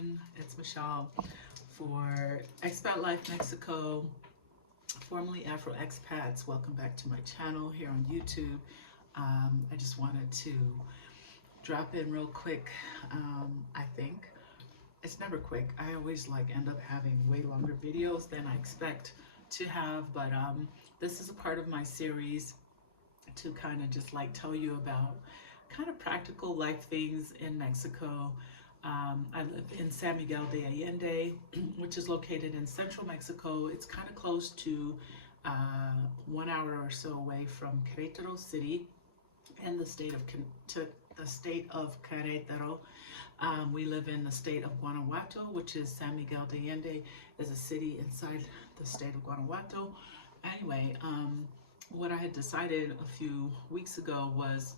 everyone, it's Michelle for Expat Life Mexico, formerly Afro Expats. Welcome back to my channel here on YouTube. I just wanted to drop in real quick. I think it's never quick. I always end up having way longer videos than I expect to have, but this is a part of my series to kind of just tell you about kind of practical life things in Mexico. I live in San Miguel de Allende, which is located in central Mexico. It's kind of close to 1 hour or so away from Querétaro City and the state of Querétaro. We live in the state of Guanajuato, which is San Miguel de Allende is a city inside the state of Guanajuato. Anyway, what I had decided a few weeks ago was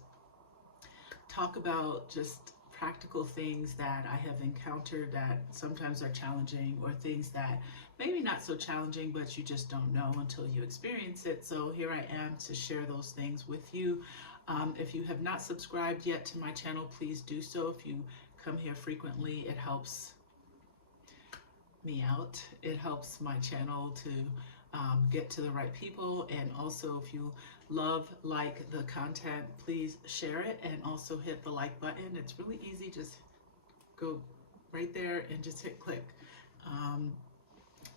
talk about just practical things that I have encountered that sometimes are challenging, or things that maybe not so challenging, but you just don't know until you experience it. So here I am to share those things with you. If you have not subscribed yet to my channel, please do so. If you come here frequently, it helps me out. It helps my channel to get to the right people. And also, if you like the content, please share it and also hit the like button. It's really easy. Just go right there and just hit click.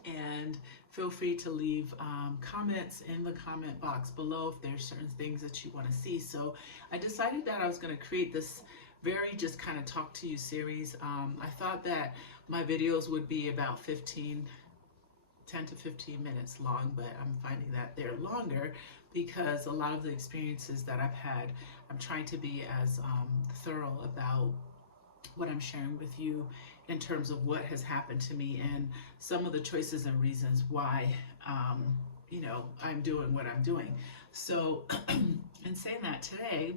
And feel free to leave comments in the comment box below if there's certain things that you want to see. So I decided that I was going to create this very just kind of talk to you series. I thought that my videos would be about 10 to 15 minutes long, but I'm finding that they're longer because a lot of the experiences that I've had, I'm trying to be as thorough about what I'm sharing with you in terms of what has happened to me and some of the choices and reasons why you know, I'm doing what I'm doing. So in saying that, today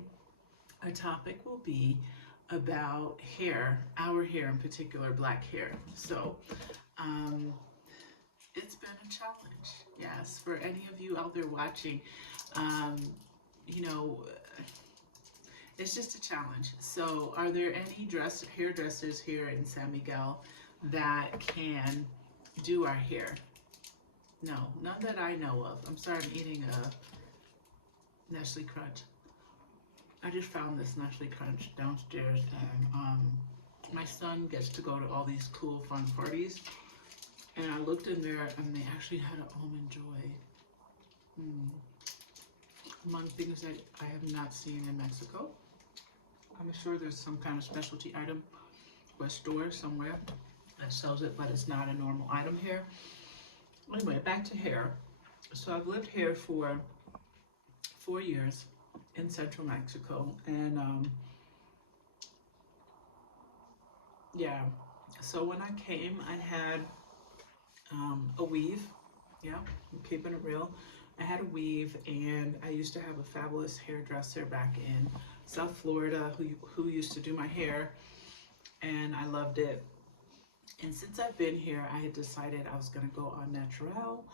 our topic will be about hair, our hair in particular, black hair. So it's been a challenge, yes, for any of you out there watching. You know, it's just a challenge. So are there any hairdressers here in San Miguel that can do our hair? No, none that I know of. I'm sorry, I'm eating a Nestle Crunch. I just found this Nestle Crunch downstairs, and my son gets to go to all these cool fun parties. And I looked in there, and they actually had an Almond Joy. Among things that I have not seen in Mexico. I'm sure there's some kind of specialty item or a store somewhere that sells it, but it's not a normal item here. Anyway, back to hair. So I've lived here for 4 years in central Mexico, and yeah, so when I came, I had a weave. Yeah, I'm keeping it real. I had a weave, and I used to have a fabulous hairdresser back in South Florida who used to do my hair, and I loved it. And since I've been here, I had decided I was going to go on natural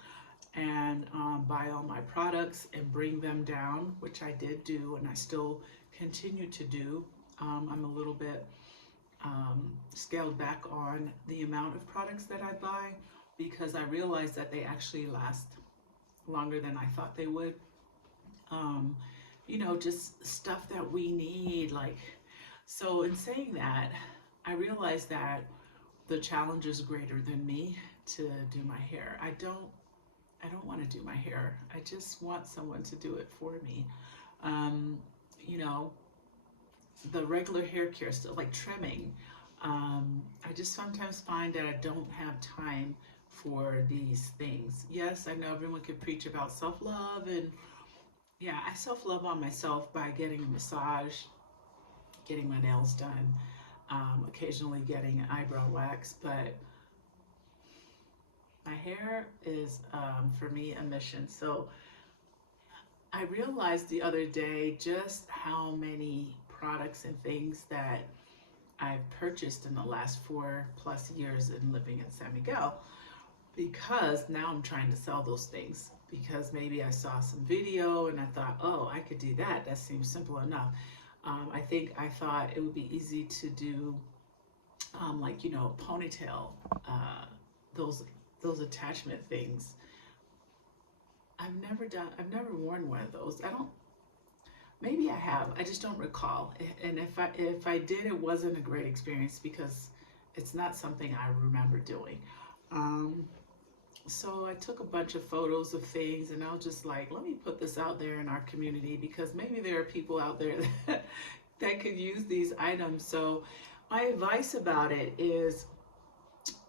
and buy all my products and bring them down, which I did do, and I still continue to do. I'm a little bit scaled back on the amount of products that I buy, because I realized that they actually last longer than I thought they would. You know, just stuff that we need, so in saying that, I realized that the challenge is greater than me to do my hair. I don't want to do my hair. I just want someone to do it for me. You know, the regular hair care stuff, like trimming, I just sometimes find that I don't have time for these things. Yes, I know everyone could preach about self-love, and yeah, I self-love on myself by getting a massage, getting my nails done, occasionally getting an eyebrow wax, but my hair is, for me, a mission. So I realized the other day just how many products and things that I've purchased in the last 4+ years in living in San Miguel, because now I'm trying to sell those things, because maybe I saw some video and I thought, oh, I could do that. That seems simple enough. I thought it would be easy to do like, you know, ponytail, uh, those those attachment things. I've never worn one of those. I don't, maybe I have, I just don't recall. And if I did, it wasn't a great experience because it's not something I remember doing. Um, so I took a bunch of photos of things and I was just like, let me put this out there in our community because maybe there are people out there that, that could use these items. So my advice about it is,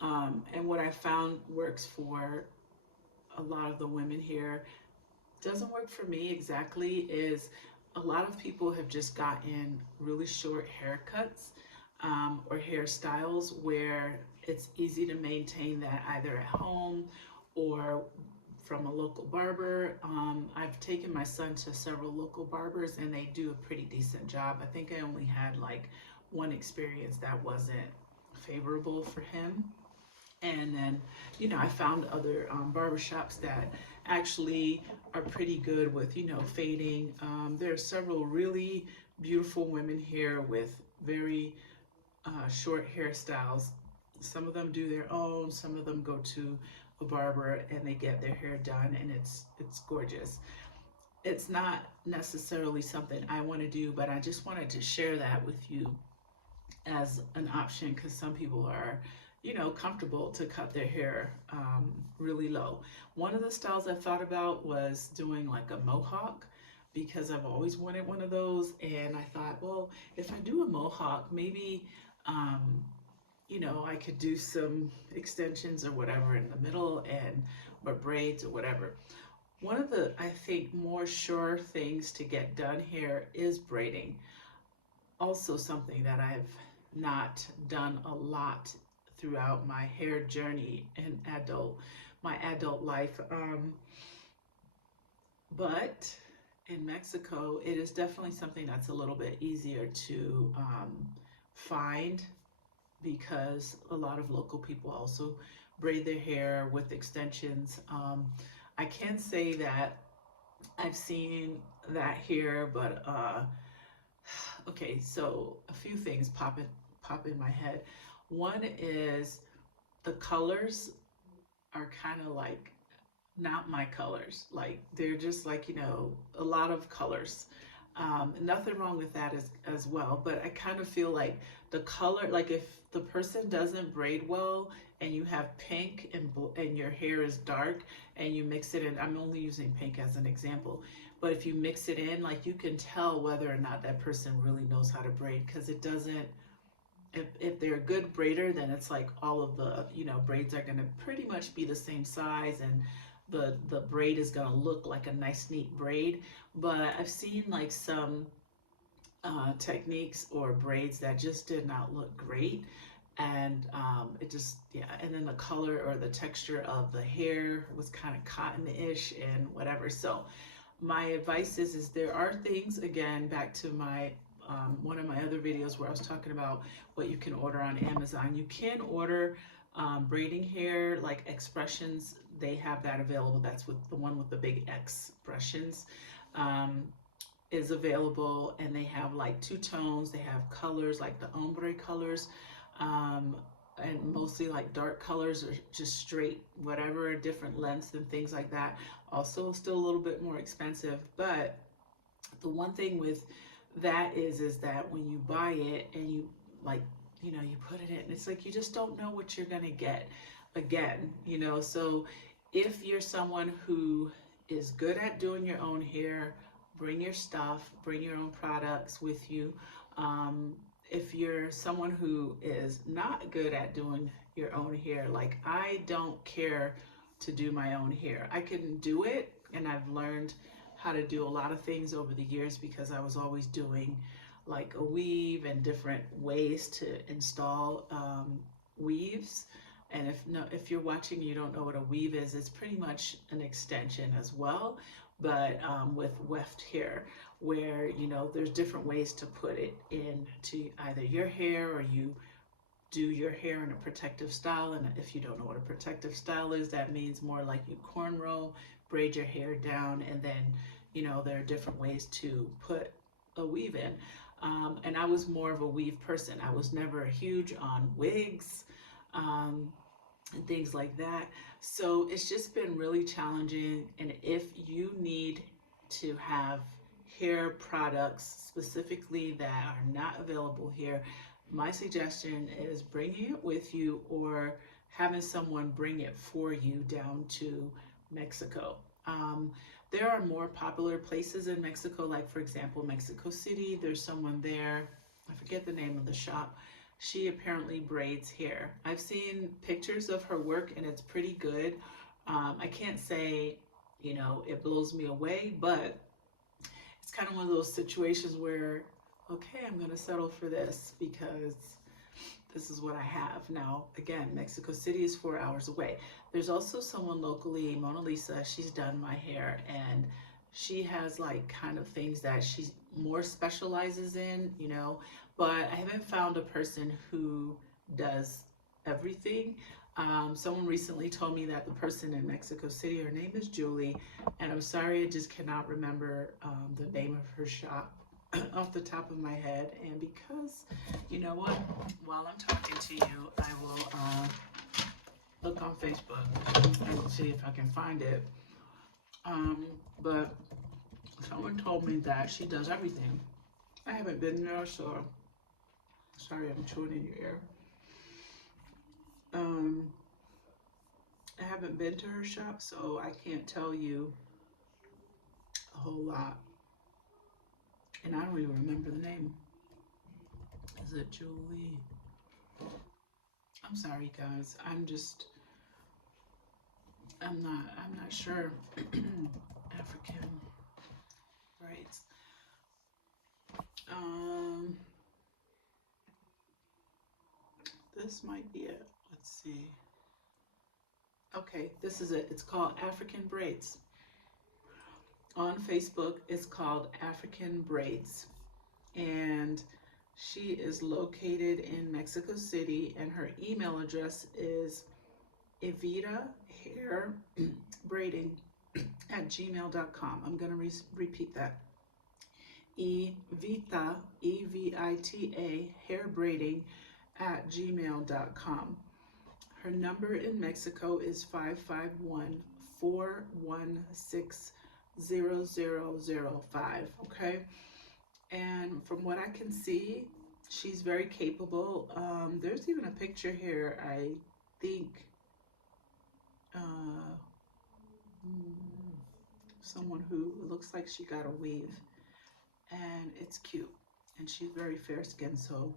and what I found works for a lot of the women here, doesn't work for me exactly, is a lot of people have just gotten really short haircuts, or hairstyles where it's easy to maintain that either at home or from a local barber. I've taken my son to several local barbers and they do a pretty decent job. I think I only had like one experience that wasn't favorable for him. And then, you know, I found other barbershops that actually are pretty good with, you know, fading. There are several really beautiful women here with very short hairstyles. Some of them do their own, some of them go to a barber and they get their hair done, and it's gorgeous. It's not necessarily something I want to do, but I just wanted to share that with you as an option because some people are, you know, comfortable to cut their hair really low. One of the styles I thought about was doing like a mohawk because I've always wanted one of those, and I thought, well, if I do a mohawk, maybe you know, I could do some extensions or whatever in the middle, and or braids or whatever. One of the, I think, more sure things to get done here is braiding. Also something that I've not done a lot throughout my hair journey in my adult life. But in Mexico, it is definitely something that's a little bit easier to find because a lot of local people also braid their hair with extensions. I can say that I've seen that here, but okay, so a few things pop in my head. One is the colors are kind of like not my colors. Like they're just like, you know, a lot of colors. Nothing wrong with that as well, but I kind of feel like the color, like if the person doesn't braid well and you have pink and your hair is dark and you mix it in, I'm only using pink as an example, but if you mix it in, like you can tell whether or not that person really knows how to braid because it doesn't, if they're a good braider, then it's like all of the, you know, braids are going to pretty much be the same size and the braid is going to look like a nice neat braid. But I've seen like some techniques or braids that just did not look great, and it just, yeah, and then the color or the texture of the hair was kind of cotton-ish and whatever. So my advice is there are things, again, back to my one of my other videos where I was talking about what you can order on Amazon. You can order braiding hair, like expressions. They have that available. That's with the one with the big expressions is available, and they have like two tones. They have colors like the ombre colors, and mostly like dark colors or just straight, whatever, different lengths and things like that. Also still a little bit more expensive, but the one thing with that is that when you buy it and you, like, you know, you put it in, it's like you just don't know what you're gonna get again, you know. So if you're someone who is good at doing your own hair, bring your stuff, bring your own products with you. If you're someone who is not good at doing your own hair, like I don't care to do my own hair. I can do it, and I've learned how to do a lot of things over the years because I was always doing like a weave and different ways to install weaves. And if you're watching, you don't know what a weave is, it's pretty much an extension as well, but with weft hair, where, you know, there's different ways to put it into either your hair, or you do your hair in a protective style. And if you don't know what a protective style is, that means more like you cornrow, braid your hair down, and then, you know, there are different ways to put a weave in. And I was more of a weave person. I was never huge on wigs and things like that. So it's just been really challenging. And if you need to have hair products specifically that are not available here, my suggestion is bringing it with you or having someone bring it for you down to Mexico. There are more popular places in Mexico, like for example, Mexico City. There's someone there, I forget the name of the shop. She apparently braids hair. I've seen pictures of her work and it's pretty good. I can't say, it blows me away, but it's kind of one of those situations where, okay, I'm going to settle for this because this is what I have. Now, again, Mexico City is 4 hours away. There's also someone locally, Mona Lisa, she's done my hair and she has like kind of things that she more specializes in, but I haven't found a person who does everything. Someone recently told me that the person in Mexico City, her name is Julie, and I'm sorry, I just cannot remember the name of her shop off the top of my head. And because, you know what, while I'm talking to you, I will look on Facebook and see if I can find it. But someone told me that she does everything. I haven't been there, so sorry, I'm chewing in your ear. I haven't been to her shop, so I can't tell you a whole lot. And I don't even remember the name. Is it Julie? I'm sorry, guys. I'm not sure. African braids. This might be it. Let's see. Okay, this is it. It's called African Braids. On Facebook, it's called African Braids. And she is located in Mexico City, and her email address is evitahairbbraiding@gmail.com. I'm going to repeat that. Evita, E-V-I-T-A, hairbraiding@gmail.com. Her number in Mexico is 551-416-0005, okay? And from what I can see, she's very capable. There's even a picture here, I think, someone who looks like she got a weave, and it's cute. And she's very fair-skinned, so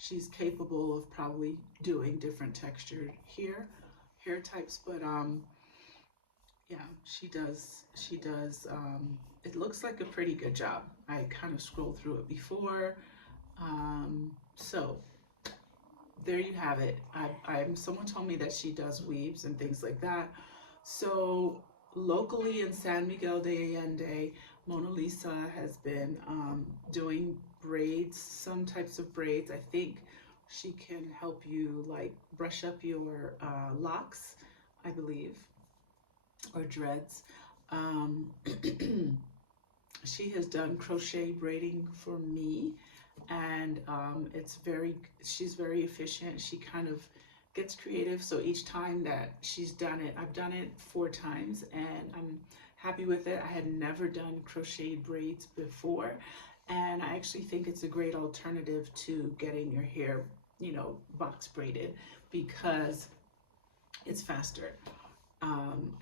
she's capable of probably doing different textured hair types, but yeah, she does it looks like a pretty good job. I kind of scrolled through it before, so there you have it. Someone told me that she does weaves and things like that. So locally in San Miguel de Allende, Mona Lisa has been doing braids, some types of braids. I think she can help you like brush up your locks, I believe, or dreads. She has done crochet braiding for me, and she's very efficient. She kind of gets creative, so each time that she's done it, I've done it 4 times and I'm happy with it. I had never done crocheted braids before, and I actually think it's a great alternative to getting your hair, box braided, because it's faster.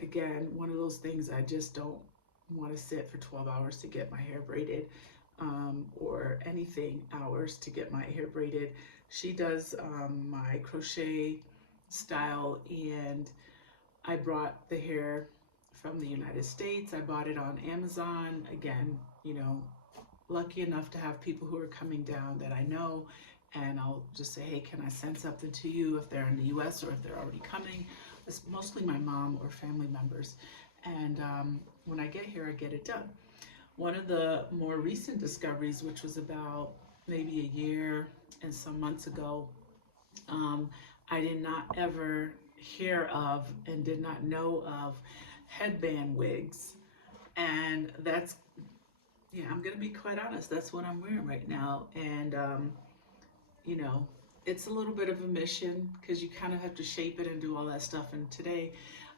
Again, one of those things, I just don't want to sit for 12 hours to get my hair braided, or anything hours to get my hair braided. She does my crochet style, and I brought the hair from the United States. I bought it on Amazon. Again, lucky enough to have people who are coming down that I know, and I'll just say, hey, can I send something to you if they're in the US or if they're already coming. It's mostly my mom or family members, and when I get here, I get it done. One of the more recent discoveries, which was about maybe a year and some months ago, I did not ever hear of and did not know of headband wigs. And that's, yeah, I'm gonna be quite honest. That's what I'm wearing right now, and you know, it's a little bit of a mission because you kind of have to shape it and do all that stuff. And today,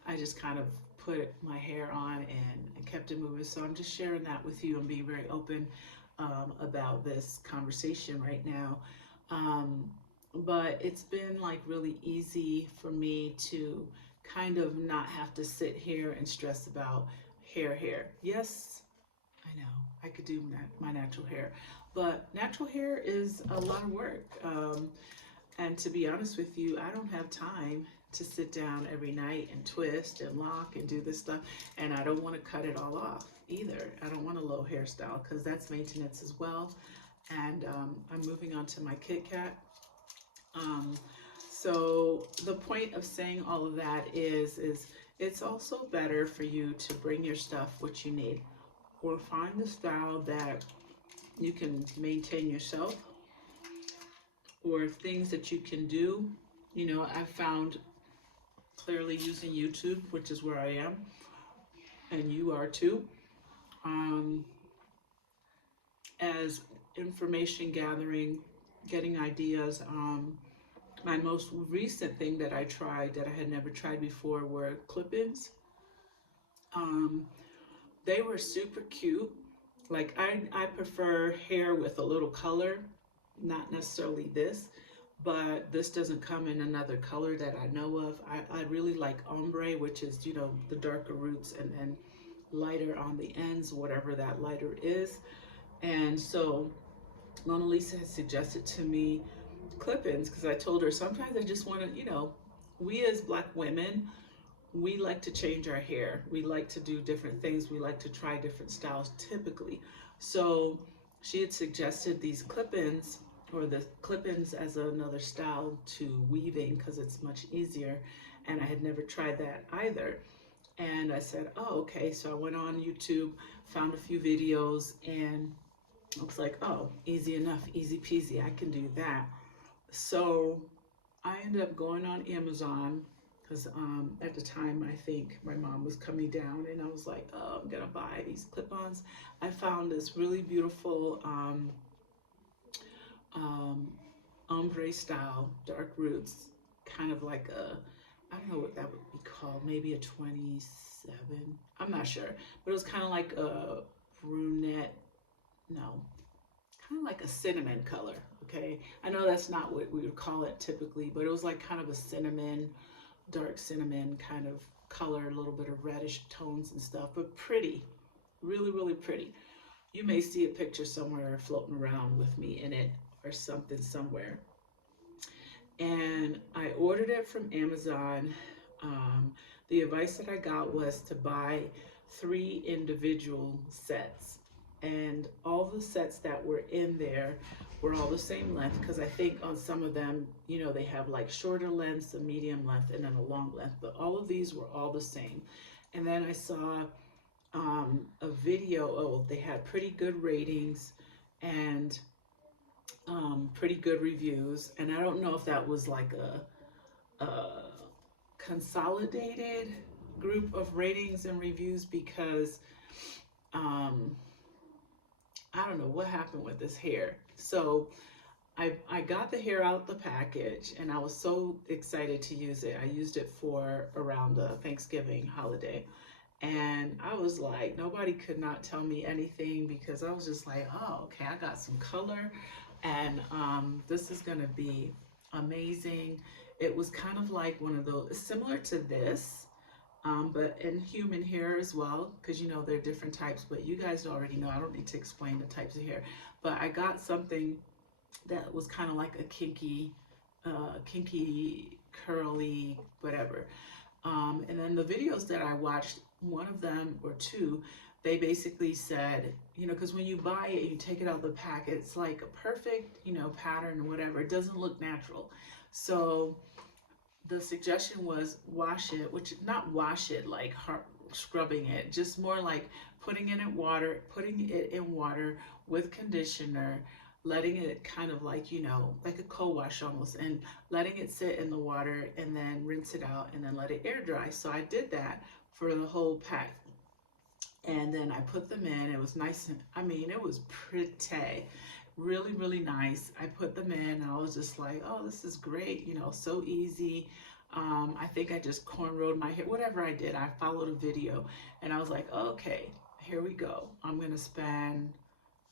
I just kind of put my hair on and kept it moving. So I'm just sharing that with you and being very open about this conversation right now. Um, but it's been like really easy for me to kind of not have to sit here and stress about hair. Yes, I know I could do my natural hair, but natural hair is a lot of work. And to be honest with you, I don't have time to sit down every night and twist and lock and do this stuff. And I don't want to cut it all off either. I don't want a low hairstyle because that's maintenance as well. And I'm moving on to my Kit Kat. So the point of saying all of that is it's also better for you to bring your stuff, what you need, or find the style that you can maintain yourself, or things that you can do. You know, I found clearly using YouTube, which is where I am, and you are too, um, as information gathering, getting ideas. My most recent thing that I tried that I had never tried before were clip-ins. Um, they were super cute. Like I prefer hair with a little color, not necessarily this, but this doesn't come in another color that I know of. I really like ombre, which is, you know, the darker roots and then lighter on the ends, whatever that lighter is. And so Mona Lisa had suggested to me clip-ins because I told her sometimes I just want to, you know, we as Black women, we like to change our hair. We like to do different things. We like to try different styles typically. So she had suggested these clip-ins, or the clip-ins as another style to weaving because it's much easier. And I had never tried that either. And I said, oh, okay. So I went on YouTube, found a few videos, and I was like, oh, easy enough, easy peasy. I can do that. So I ended up going on Amazon because at the time I think my mom was coming down and I was like, oh, I'm gonna buy these clip-ons. I found this really beautiful ombre style, dark roots, kind of like a, I don't know what that would be called, maybe a 27, I'm not sure, but it was kind of like a brunette, no, kind of like a cinnamon color. Okay, I know that's not what we would call it typically, but it was like kind of a cinnamon, dark cinnamon kind of color, a little bit of reddish tones and stuff, but pretty, really pretty. You may see a picture somewhere floating around with me in it or something somewhere. And I ordered it from Amazon. The advice that I got was to buy 3 individual sets, and all the sets that were in there were all the same length, because I think on some of them, you know, they have like shorter lengths, a medium length, and then a long length, but all of these were all the same. And then I saw a video, oh, they had pretty good ratings and pretty good reviews, and I don't know if that was like a consolidated group of ratings and reviews, because I don't know what happened with this hair. So I got the hair out the package and I was so excited to use it. I used it for around the Thanksgiving holiday. And I was like, nobody could not tell me anything, because I was just like, oh, okay, I got some color and this is gonna be amazing. It was kind of like one of those, similar to this, but in human hair as well, because you know there are different types, but you guys already know, I don't need to explain the types of hair. But I got something that was kind of like a kinky, curly, whatever. And then the videos that I watched, one of them or two, they basically said, you know, because when you buy it, you take it out of the pack, it's like a perfect, you know, pattern or whatever. It doesn't look natural. So the suggestion was wash it, which not wash it like scrubbing it, just more like putting it in water with conditioner, letting it kind of like, you know, like a co-wash almost, and letting it sit in the water and then rinse it out and then let it air dry. So I did that for the whole pack. And then I put them in. It was nice. And I mean, it was pretty, really, really nice. I put them in and I was just like, oh, this is great. You know, so easy. I think I just cornrowed my hair, whatever I did. I followed a video and I was like, okay, here we go. I'm going to spend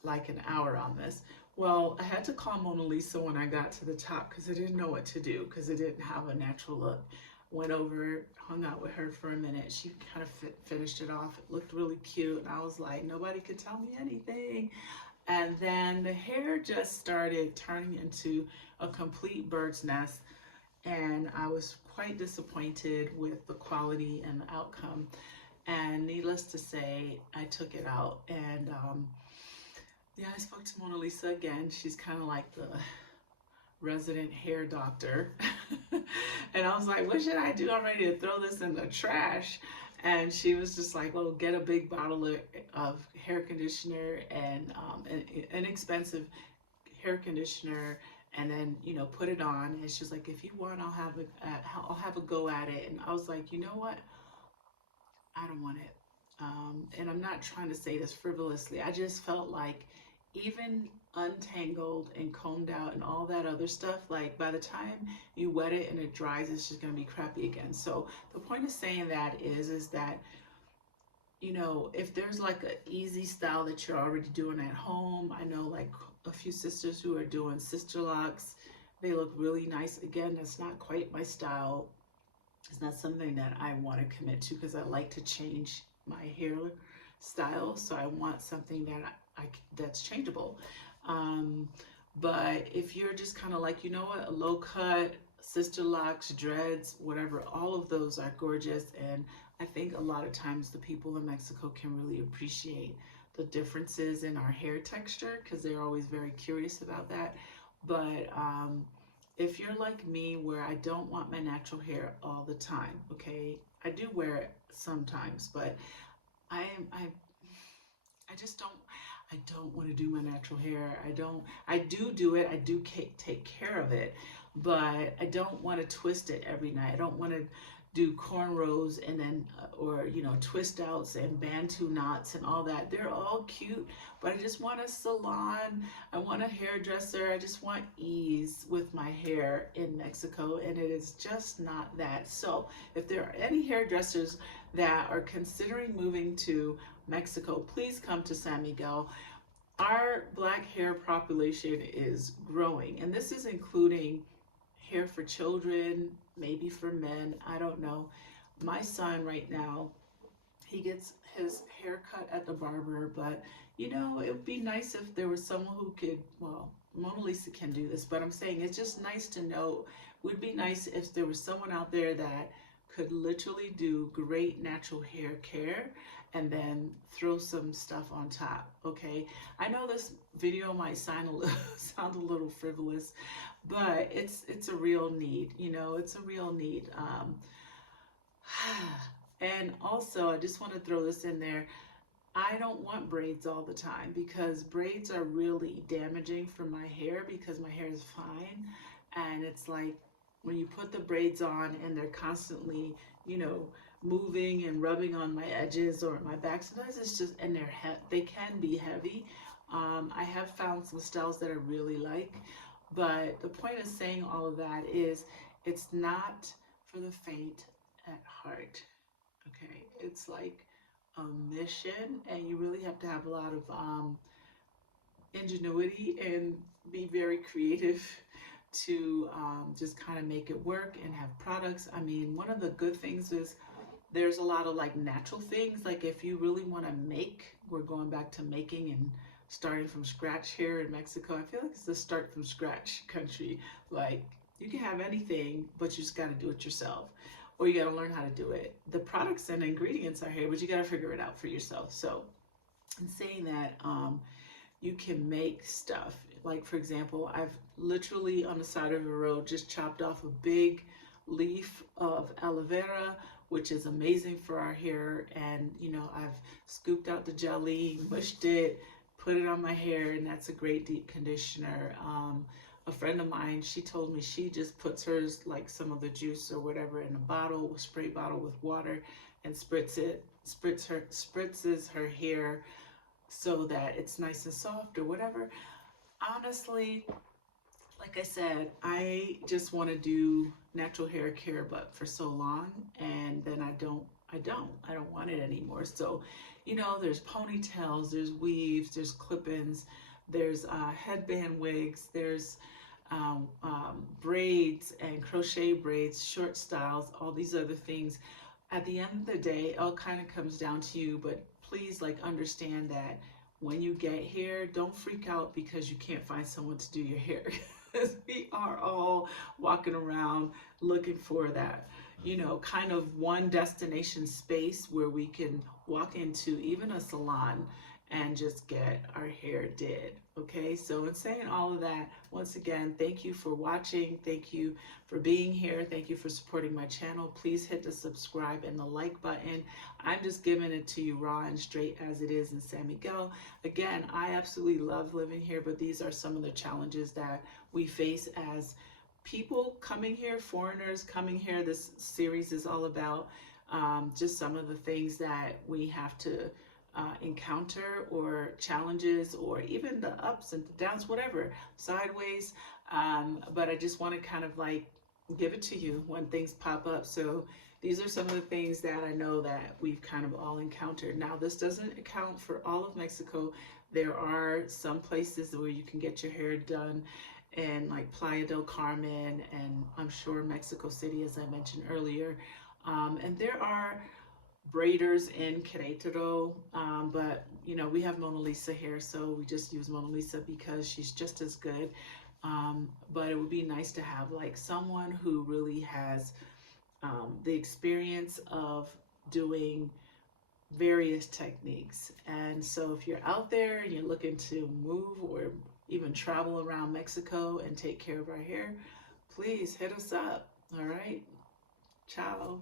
like an hour on this. Well, I had to call Mona Lisa when I got to the top because I didn't know what to do because it didn't have a natural look. Went over, hung out with her for a minute. She kind of finished it off. It looked really cute. And I was like, nobody could tell me anything. And then the hair just started turning into a complete bird's nest. And I was quite disappointed with the quality and the outcome. And needless to say, I took it out. And yeah, I spoke to Mona Lisa again. She's kind of like the resident hair doctor. And I was like, what should I do? I'm ready to throw this in the trash. And she was just like, well, get a big bottle of hair conditioner and an inexpensive hair conditioner, and then, you know, put it on. And she was like, if you want, I'll have a go at it. And I was like, you know what? I don't want it. And I'm not trying to say this frivolously. I just felt like even untangled and combed out and all that other stuff, like by the time you wet it and it dries, it's just going to be crappy again. So the point of saying that is that, you know, if there's like an easy style that you're already doing at home, I know like a few sisters who are doing sister locks. They look really nice. Again, that's not quite my style. It's not something that I want to commit to because I like to change my hair style. So I want something that that's changeable. But if you're just kind of like, you know what, a low cut, sister locks, dreads, whatever, all of those are gorgeous. And I think a lot of times the people in Mexico can really appreciate the differences in our hair texture because they're always very curious about that. But if you're like me, where I don't want my natural hair all the time, okay, I do wear it sometimes, but I just don't want to do my natural hair. I do it. I do take care of it, but I don't want to twist it every night. I don't want to do cornrows and then, or, you know, twist outs and bantu knots and all that. They're all cute, but I just want a salon. I want a hairdresser. I just want ease with my hair in Mexico, and it is just not that. So if there are any hairdressers that are considering moving to Mexico, please come to San Miguel. Our black hair population is growing, and this is including hair for children, maybe for men, I don't know. My son right now, he gets his hair cut at the barber, but you know, it would be nice if there was someone who could, well, Mona Lisa can do this, but I'm saying it's just nice to know. It would be nice if there was someone out there that could literally do great natural hair care and then throw some stuff on top, okay? I know this video might sound a little frivolous, but it's a real need, you know, it's a real need. And also, I just want to throw this in there. I don't want braids all the time because braids are really damaging for my hair because my hair is fine. And it's like when you put the braids on and they're constantly, you know, moving and rubbing on my edges or my back, sometimes it's just, and they can be heavy. I have found some styles that I really like, but the point of saying all of that is it's not for the faint at heart. Okay, it's like a mission, and you really have to have a lot of ingenuity and be very creative to just kind of make it work and have products. I mean, one of the good things is there's a lot of like natural things. Like if you really want to make, we're going back to making and starting from scratch here in Mexico. I feel like it's a start from scratch country. Like you can have anything, but you just got to do it yourself, or you got to learn how to do it. The products and ingredients are here, but you got to figure it out for yourself. So in saying that, you can make stuff. Like for example, I've literally on the side of the road just chopped off a big leaf of aloe vera, which is amazing for our hair. And you know, I've scooped out the jelly, mushed it, put it on my hair, and that's a great deep conditioner. A friend of mine, she told me she just puts hers, like some of the juice or whatever, in a bottle, a spray bottle with water, and spritzes her hair so that it's nice and soft or whatever. Honestly, like I said, I just want to do natural hair care, but for so long, and then I don't want it anymore. So, there's ponytails, there's weaves, there's clip-ins, there's headband wigs, there's braids and crochet braids, short styles, all these other things. At the end of the day, it all kind of comes down to you, but please understand that when you get here, don't freak out because you can't find someone to do your hair. We are all walking around looking for that, kind of one destination space where we can walk into even a salon and just get our hair did. Okay, so in saying all of that, once again, thank you for watching. Thank you for being here. Thank you for supporting my channel. Please hit the subscribe and the like button. I'm just giving it to you raw and straight as it is in San Miguel. Again, I absolutely love living here, but these are some of the challenges that we face as people coming here, foreigners coming here. This series is all about just some of the things that we have to encounter, or challenges, or even the ups and the downs, whatever, sideways. But I just want to kind of give it to you when things pop up. So these are some of the things that I know that we've kind of all encountered. Now, this doesn't account for all of Mexico. There are some places where you can get your hair done in Playa del Carmen, and I'm sure Mexico City, as I mentioned earlier. And there are braiders in Querétaro, but we have Mona Lisa here, so we just use Mona Lisa because she's just as good. But it would be nice to have someone who really has the experience of doing various techniques. And so if you're out there and you're looking to move or even travel around Mexico and take care of our hair, please hit us up. All right, ciao.